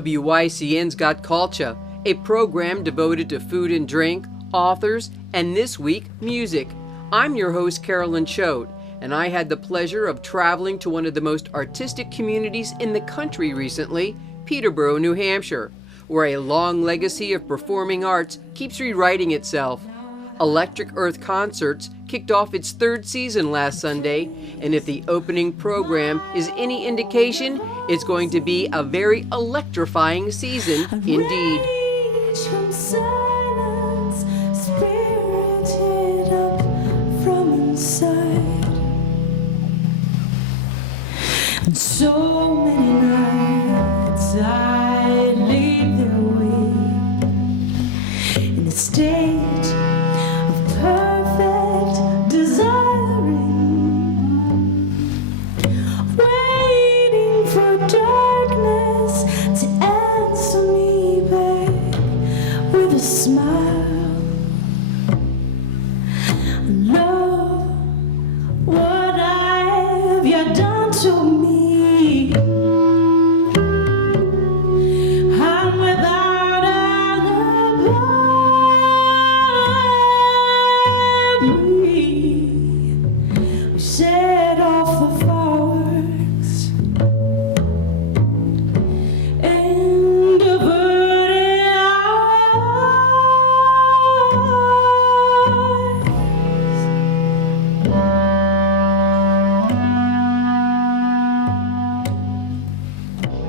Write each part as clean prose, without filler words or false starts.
WYCN's got Cultchah, a program devoted to food and drink, authors, and this week, music. I'm your host, Carolyn Choate, and I had the pleasure of traveling to one of the most artistic communities in the country recently, Peterborough, New Hampshire, where a long legacy of performing arts keeps rewriting itself. Electric Earth Concerts kicked off its third season last Sunday, and if the opening program is any indication, it's going to be a very electrifying season indeed. From silence, spirited up from inside. And so many nights I laid there awake in a state of perfect desiring, waiting for darkness to answer me back with a smile. Love, what have you done to me? I'm without alibi. We set off the fireworks and averted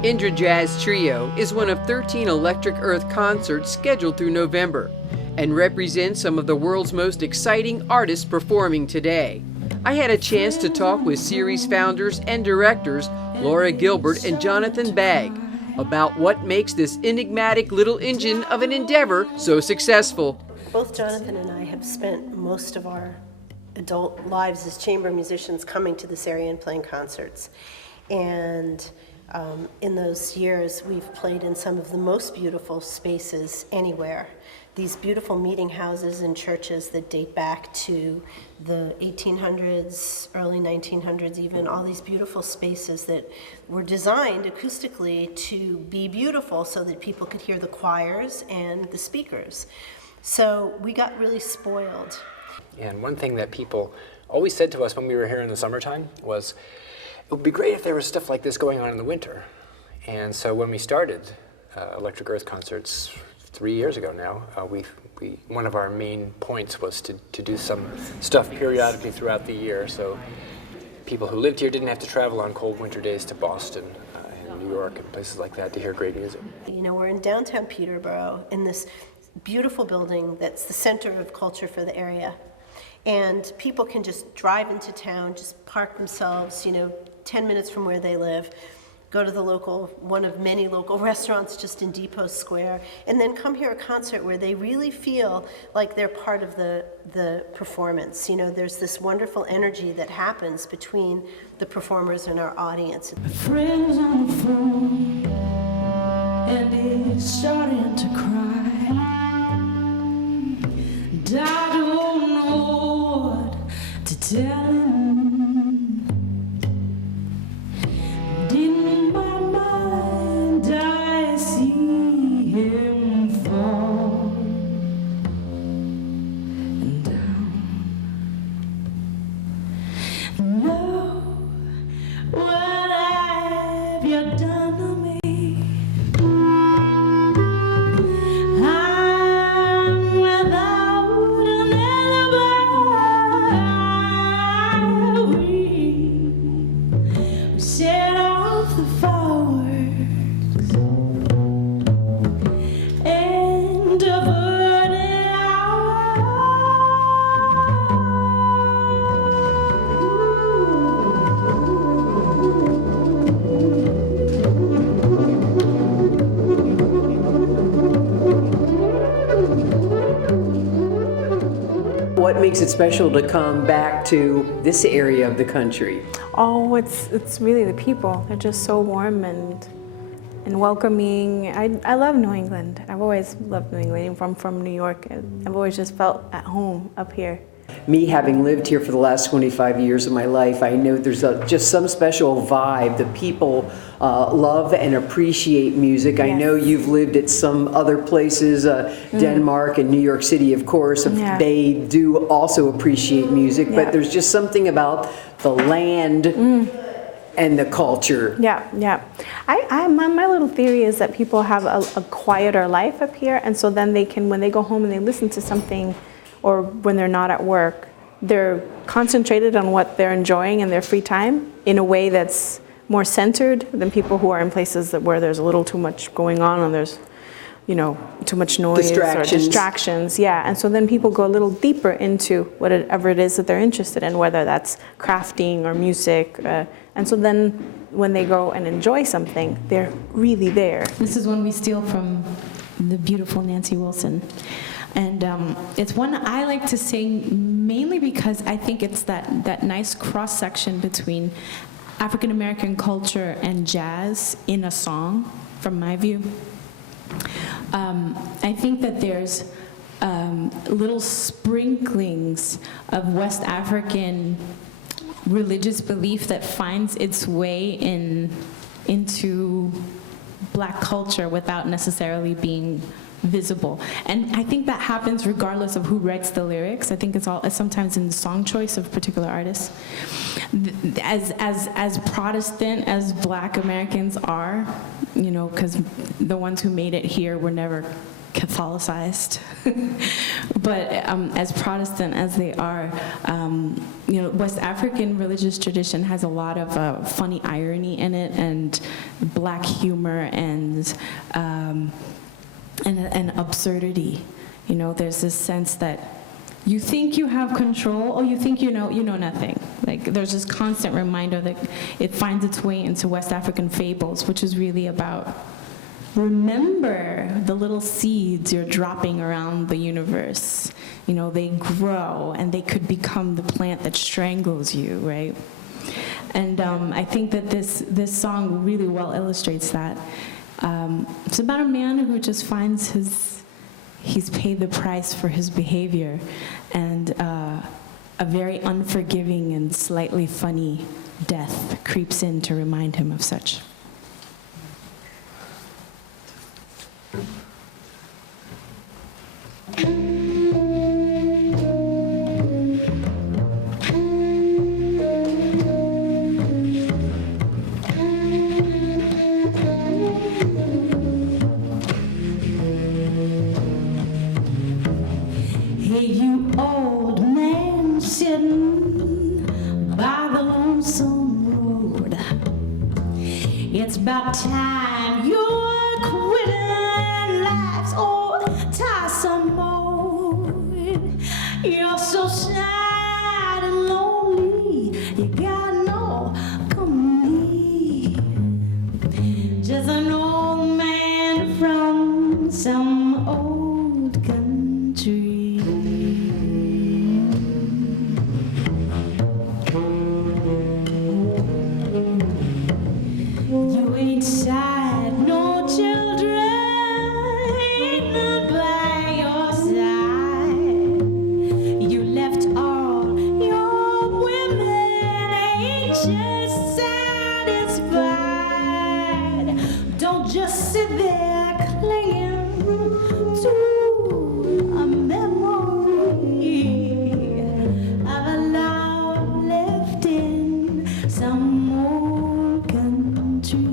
IndraHD Trio is one of 13 Electric Earth concerts scheduled through November and represents some of the world's most exciting artists performing today. I had a chance to talk with series founders and directors Laura Gilbert and Jonathan Bagg about what makes this enigmatic little engine of an endeavor so successful. Both Jonathan and I have spent most of our adult lives as chamber musicians coming to this area and playing concerts. And in those years, we've played in some of the most beautiful spaces anywhere. These beautiful meeting houses and churches that date back to the 1800s, early 1900s even, all these beautiful spaces that were designed acoustically to be beautiful so that people could hear the choirs and the speakers. So we got really spoiled. And one thing that people always said to us when we were here in the summertime was, it would be great if there was stuff like this going on in the winter. And so when we started Electric Earth Concerts 3 years ago now, one of our main points was to do some stuff periodically throughout the year, so people who lived here didn't have to travel on cold winter days to Boston and New York and places like that to hear great music. You know, we're in downtown Peterborough in this beautiful building that's the center of culture for the area. And people can just drive into town, just park themselves, 10 minutes from where they live, go to one of many local restaurants just in Depot Square, and then come hear a concert where they really feel like they're part of the performance. There's this wonderful energy that happens between the performers and our audience. friends on the phone, and he's starting to cry. And I don't know what to tell him. And in my mind I see him fall and down. No, what have you done to me? I'm without an alibi. We set off the fireworks and averted What makes it special to come back to this area of the country? Oh, it's really the people. They're just so warm and welcoming. I love New England. I've always loved New England. Even from New York, I've always just felt at home up here. me having lived here for the last 25 years of my life, I know there's just some special vibe. The people love and appreciate music. I know you've lived at some other places, Denmark and New York City, of course. They do also appreciate music, but there's just something about the land and the culture. My little theory is that people have a quieter life up here, and so then they can, when they go home and they listen to something, or when they're not at work, they're concentrated on what they're enjoying in their free time in a way that's more centered than people who are in places where there's a little too much going on and there's, you know, too much noise or distractions. And so then people go a little deeper into whatever it is that they're interested in, whether that's crafting or music. And so then when they go and enjoy something, they're really there. This is one we steal from the beautiful Nancy Wilson. And it's one I like to sing mainly because I think it's that nice cross-section between African American culture and jazz in a song, from my view. I think that there's little sprinklings of West African religious belief that finds its way into Black culture without necessarily being visible. And I think that happens regardless of who writes the lyrics. I think it's sometimes in the song choice of particular artists. As Protestant as Black Americans are, you know, because the ones who made it here were never Catholicized, but as Protestant as they are, you know, West African religious tradition has a lot of funny irony in it, and Black humor, and absurdity. You know, there's this sense that you think you have control, or you think you know nothing. Like, there's this constant reminder that it finds its way into West African fables, which is really about remember the little seeds you're dropping around the universe. You know, they grow and they could become the plant that strangles you, right? And I think that this song really well illustrates that. It's about a man who just finds he's paid the price for his behavior, and a very unforgiving and slightly funny death creeps in to remind him of such. Hey, you old man sitting by the lonesome road. It's about time you're quitting life's old tiresome mode. You're so sad and lonely, you got no company. Just an old man from some old country. You ain't sad, no children ain't not by your side. You left all your women ain't just satisfied. Don't just sit there clinging to a memory of a love left in some old country.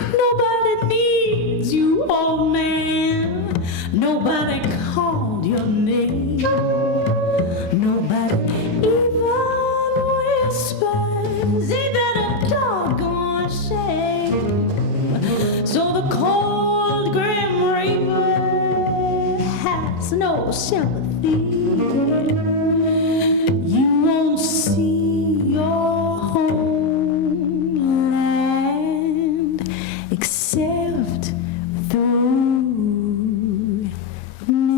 Nobody needs you, old man. Nobody called your name. Nobody even whispers. Ain't that a doggone shame? So the cold grim reaper has no sympathy. You won't see your homeland except through me.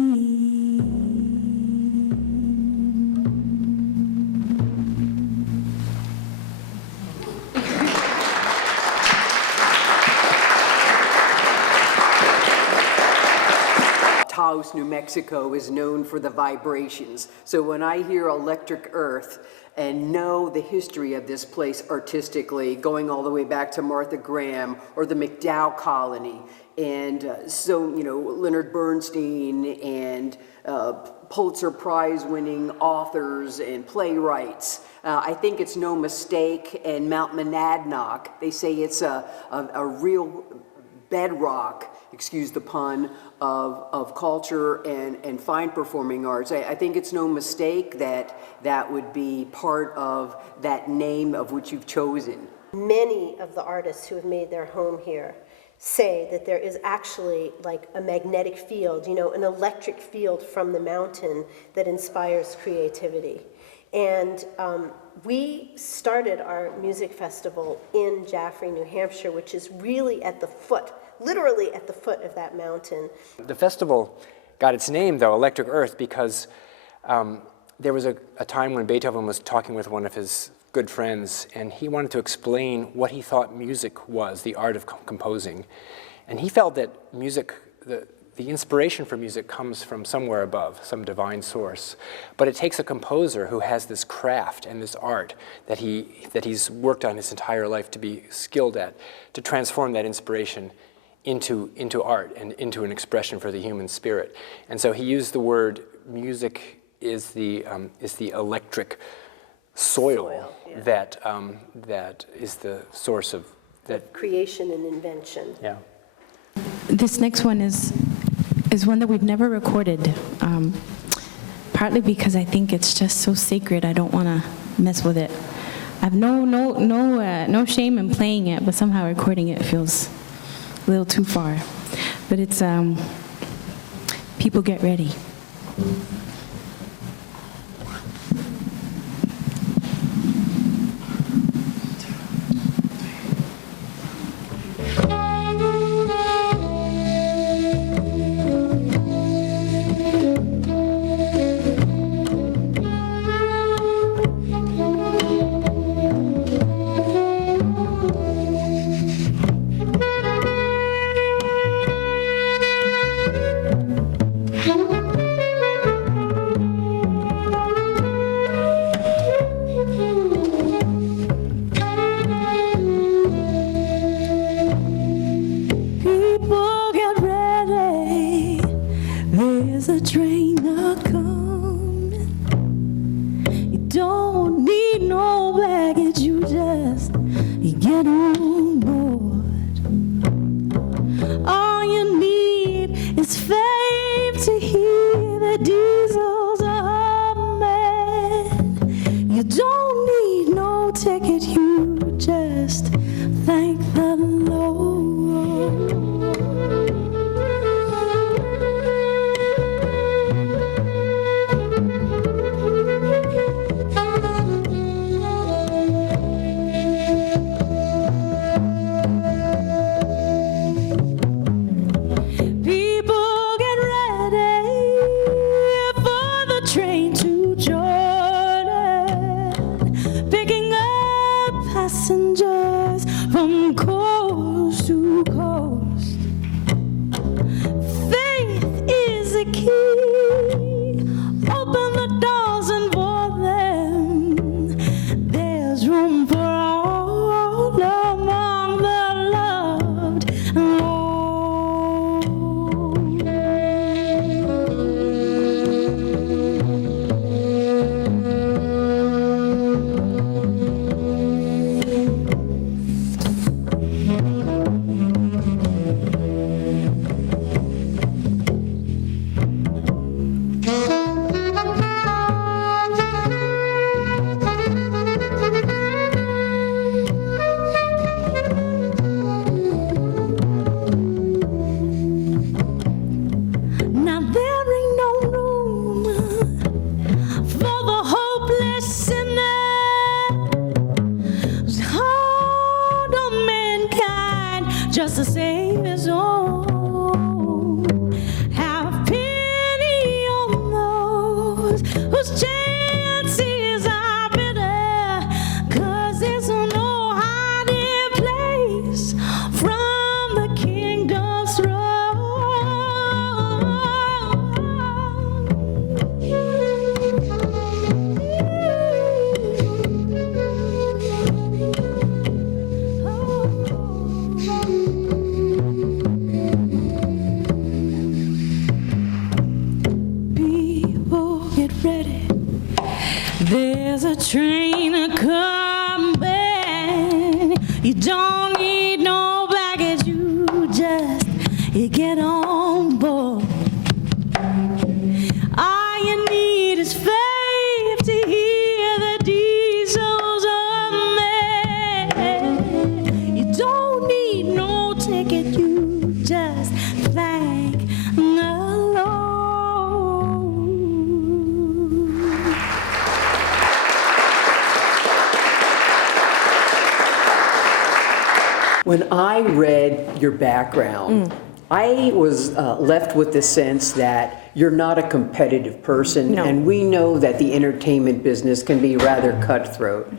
Taos, New Mexico is known for the vibrations. So when I hear Electric Earth and know the history of this place artistically, going all the way back to Martha Graham or the McDowell Colony, and so, you know, Leonard Bernstein and Pulitzer Prize winning authors and playwrights, I think it's no mistake. And Mount Monadnock, they say it's a real bedrock, excuse the pun, of culture and fine performing arts. I think it's no mistake that that would be part of that name of which you've chosen. Many of the artists who have made their home here say that there is actually like a magnetic field, you know, an electric field from the mountain that inspires creativity. And we started our music festival in Jaffrey, New Hampshire, which is really at the foot, literally at the foot of that mountain. The festival got its name, though, Electric Earth, because there was a time when Beethoven was talking with one of his good friends, and he wanted to explain what he thought music was, the art of composing. And he felt that music, the inspiration for music comes from somewhere above, some divine source. But it takes a composer who has this craft and this art that he's worked on his entire life to be skilled at, to transform that inspiration into art and into an expression for the human spirit. And so he used the word music is the electric soil, yeah. that is the source of that Creation and invention. Yeah. This next one is one that we've never recorded, partly because I think it's just so sacred. I don't want to mess with it. I have no shame in playing it, but somehow recording it feels a little too far. But it's People Get Ready. just the same as old. Have pity on those whose chances are better, 'cause there's no hiding place from the kingdom's throne. People, get ready. There's a train a-coming. You don't need no baggage, you get on board. All you need is faith to hear the diesels on there. You don't need no ticket, you just thank the Lord. When I read your background, I was left with the sense that you're not a competitive person, No. and we know that the entertainment business can be rather cutthroat.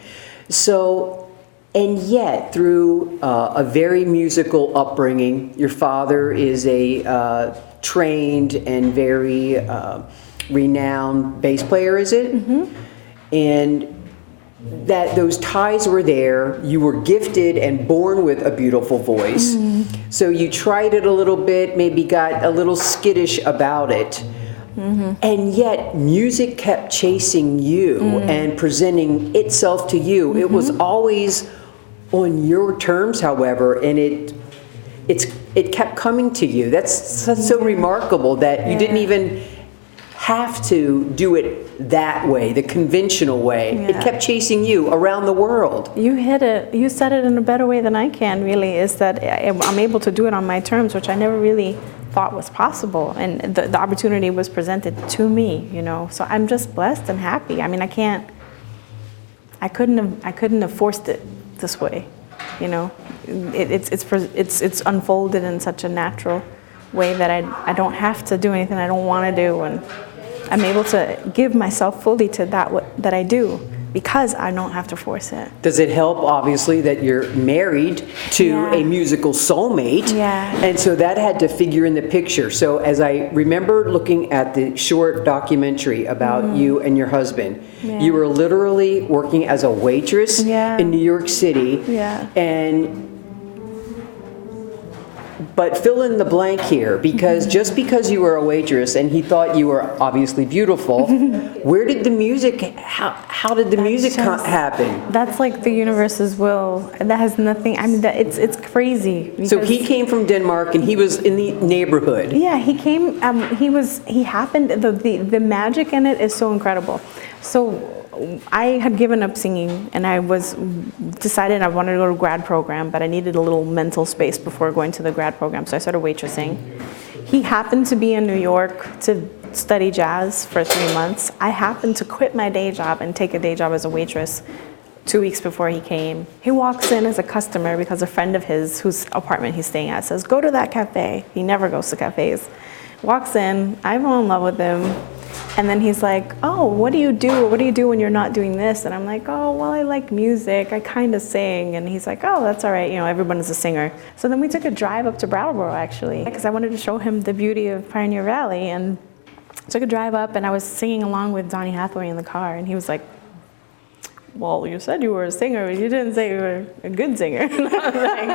So, and yet, through a very musical upbringing, your father is a trained and very renowned bass player, is it? Mm-hmm. And that those ties were there. You were gifted and born with a beautiful voice. So you tried it a little bit, maybe got a little skittish about it. And yet music kept chasing you and presenting itself to you. It was always on your terms, however, and it kept coming to you. That's so remarkable that you didn't even have to do it that way, the conventional way. It Yeah. kept chasing you around the world. You hit it. You said it in a better way than I can, really, is that I'm able to do it on my terms, which I never really thought was possible. And the opportunity was presented to me, you know. So I'm just blessed and happy. I mean, I couldn't have forced it this way, you know. It's unfolded in such a natural way that I don't have to do anything I don't want to do, and I'm able to give myself fully to that I do because I don't have to force it. Does it help, obviously, that you're married to Yeah. a musical soulmate? Yeah. And so that had to figure in the picture. So as I remember looking at the short documentary about you and your husband, Yeah. you were literally working as a waitress Yeah. in New York City. Yeah. But fill in the blank here, because just because you were a waitress and he thought you were obviously beautiful, where did the music, how did the music happen? That's like the universe's will. And that has nothing, I mean, it's crazy. So because- he came from Denmark and he was in the neighborhood. Yeah, he came, he happened, the magic in it is so incredible. So I had given up singing and I decided I wanted to go to grad program, but I needed a little mental space before going to the grad program, so I started waitressing. He happened to be in New York to study jazz for 3 months. I happened to quit my day job and take a day job as a waitress 2 weeks before he came. He walks in as a customer because a friend of his, whose apartment he's staying at, says, "Go to that cafe." He never goes to cafes. Walks in, I fall in love with him. And then he's like, "Oh, what do you do? What do you do when you're not doing this?" And I'm like, "Oh, well, I like music. I kind of sing." And he's like, "Oh, that's all right. You know, everyone is a singer." So then we took a drive up to Brattleboro, actually, because I wanted to show him the beauty of Pioneer Valley. And took a drive up, and I was singing along with Donny Hathaway in the car. And he was like, "Well, you said you were a singer, but you didn't say you were a good singer." And I was like,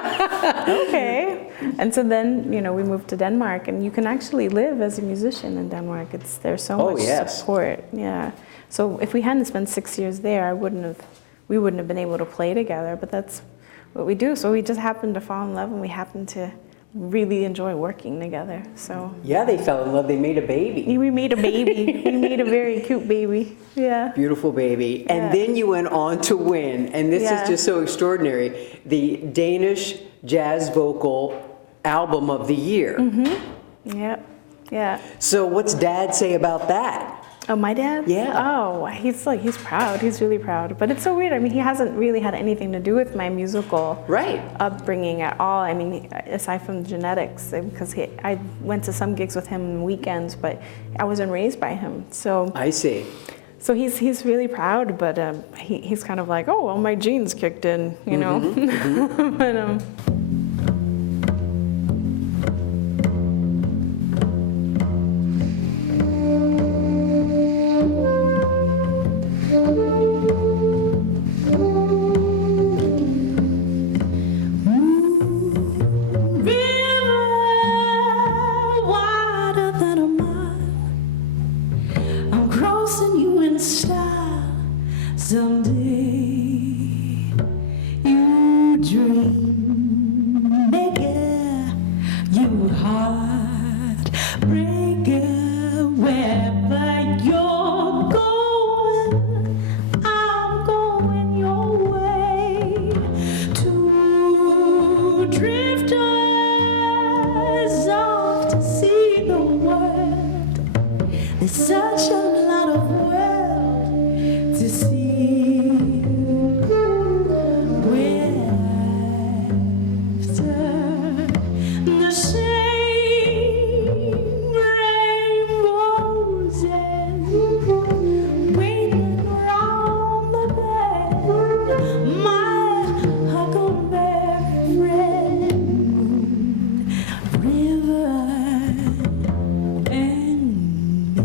"Okay." And so then, you know, we moved to Denmark, and you can actually live as a musician in Denmark. There's so much support. Yeah. So if we hadn't spent 6 years there, we wouldn't have been able to play together. But that's what we do. So we just happened to fall in love, and we happened to really enjoy working together. So Yeah, they fell in love. They made a baby. we made a baby. We made a very cute baby. Yeah. Beautiful baby. And Yeah. then you went on to win, and this Yeah. is just so extraordinary, the Danish Jazz Vocal Album of the Year. Yep. Yeah. So what's Dad say about that? Oh, my dad? Yeah. Oh, he's proud. He's really proud. But it's so weird. I mean, he hasn't really had anything to do with my musical Right. upbringing at all. I mean, aside from genetics, because I went to some gigs with him on weekends, but I wasn't raised by him. So I see. So he's really proud, but he's kind of like, oh, well, my genes kicked in, you know. But wider than a mile. I'm crossing you in style someday. You dream maker, you heartbreaker. Wherever you're going, I'm going your way. Two drifters off to see the world. There's such a lot of world to see. We're after the same rainbows and waiting around the bend. My huckleberry friend, river and me.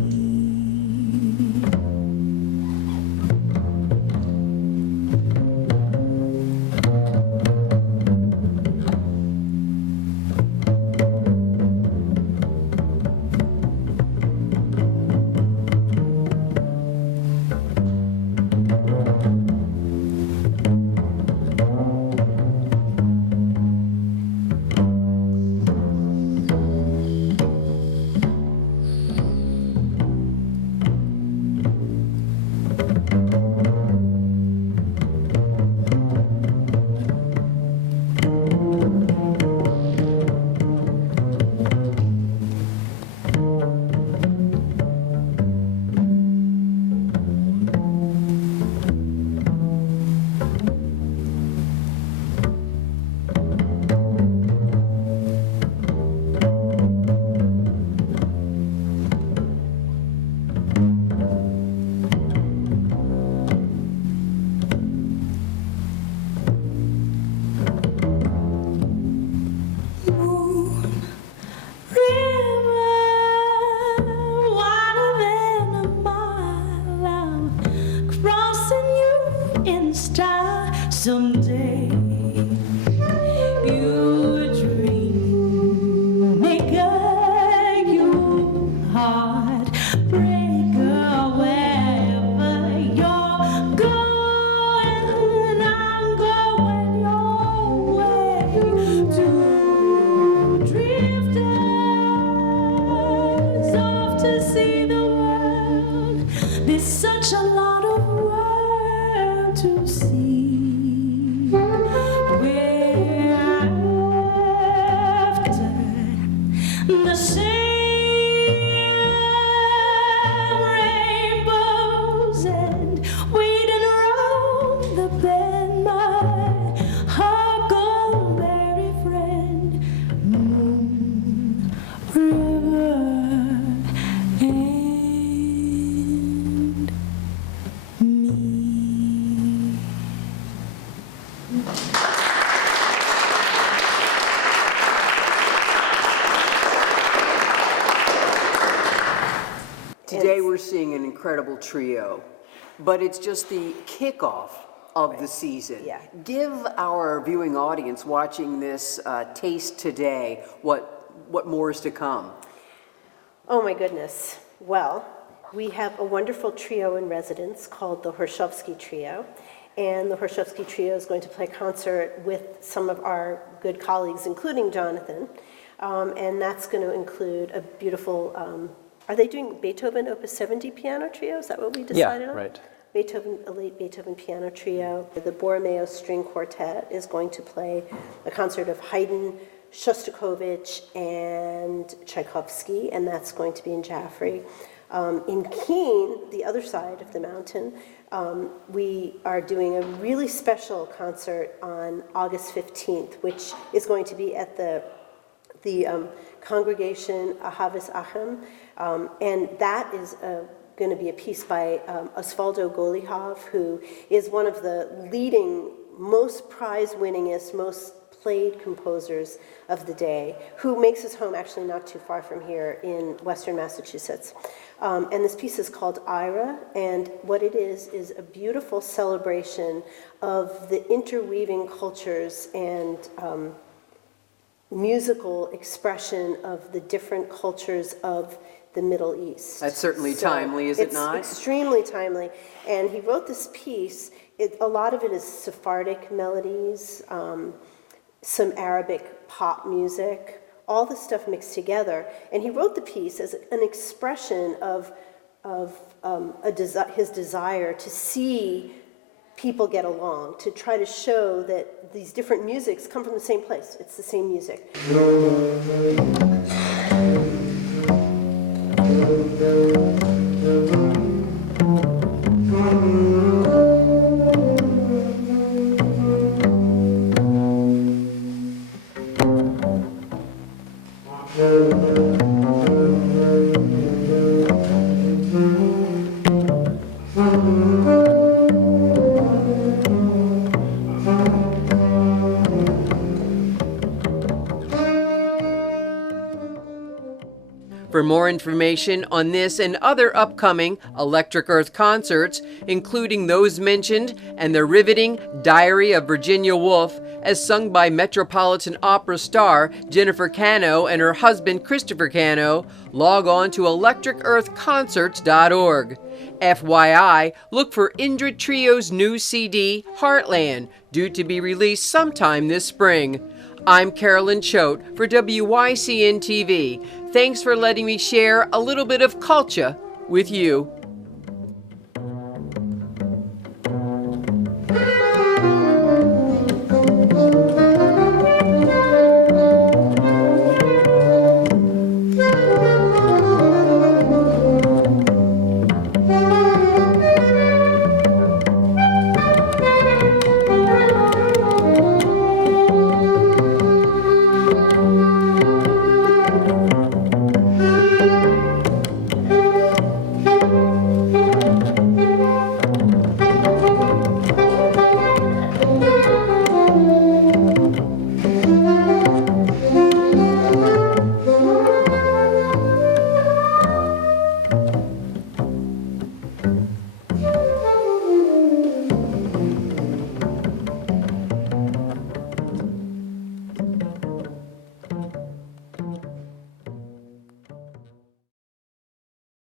Someday you dream maker, you heartbreaker. Wherever you're going, I'm going your way. Two drifters off to see the world. There's such a lot of world to see. We're after the same rainbows and waiting around the bend. My huckleberry friend, moon, river, and me. Today we're seeing an incredible trio, but it's just the kickoff of the season. Yeah. Give our viewing audience watching this taste today what more is to come. Oh my goodness. Well, we have a wonderful trio in residence called the Horshovsky Trio. And the Horshovsky Trio is going to play a concert with some of our good colleagues, including Jonathan. And that's going to include a beautiful, are they doing Beethoven Opus 70 piano trio? Is that what we decided on? right. A late Beethoven piano trio. The Borromeo String Quartet is going to play a concert of Haydn, Shostakovich, and Tchaikovsky, and that's going to be in Jaffrey. In Keene, the other side of the mountain, we are doing a really special concert on August 15th, which is going to be at the congregation Ahavis Achem, and that is going to be a piece by Osvaldo Golihov, who is one of the leading, most prize-winningest, most played composers of the day, who makes his home actually not too far from here in Western Massachusetts. And this piece is called Ira, and what it is a beautiful celebration of the interweaving cultures and musical expression of the different cultures of the Middle East. That's certainly timely, is it not? It's extremely timely. And he wrote this piece. A lot of it is Sephardic melodies, some Arabic pop music, all this stuff mixed together. And he wrote the piece as an expression of his desire to see people get along, to try to show that these different musics come from the same place. It's the same music. For more information on this and other upcoming Electric Earth concerts, including those mentioned and the riveting Diary of Virginia Woolf, as sung by Metropolitan Opera star Jennifer Cano and her husband Christopher Cano, log on to electricearthconcerts.org. FYI, look for Indra Trio's new CD, Heartland, due to be released sometime this spring. I'm Carolyn Choate for WYCN-TV. Thanks for letting me share a little bit of Cultchah with you.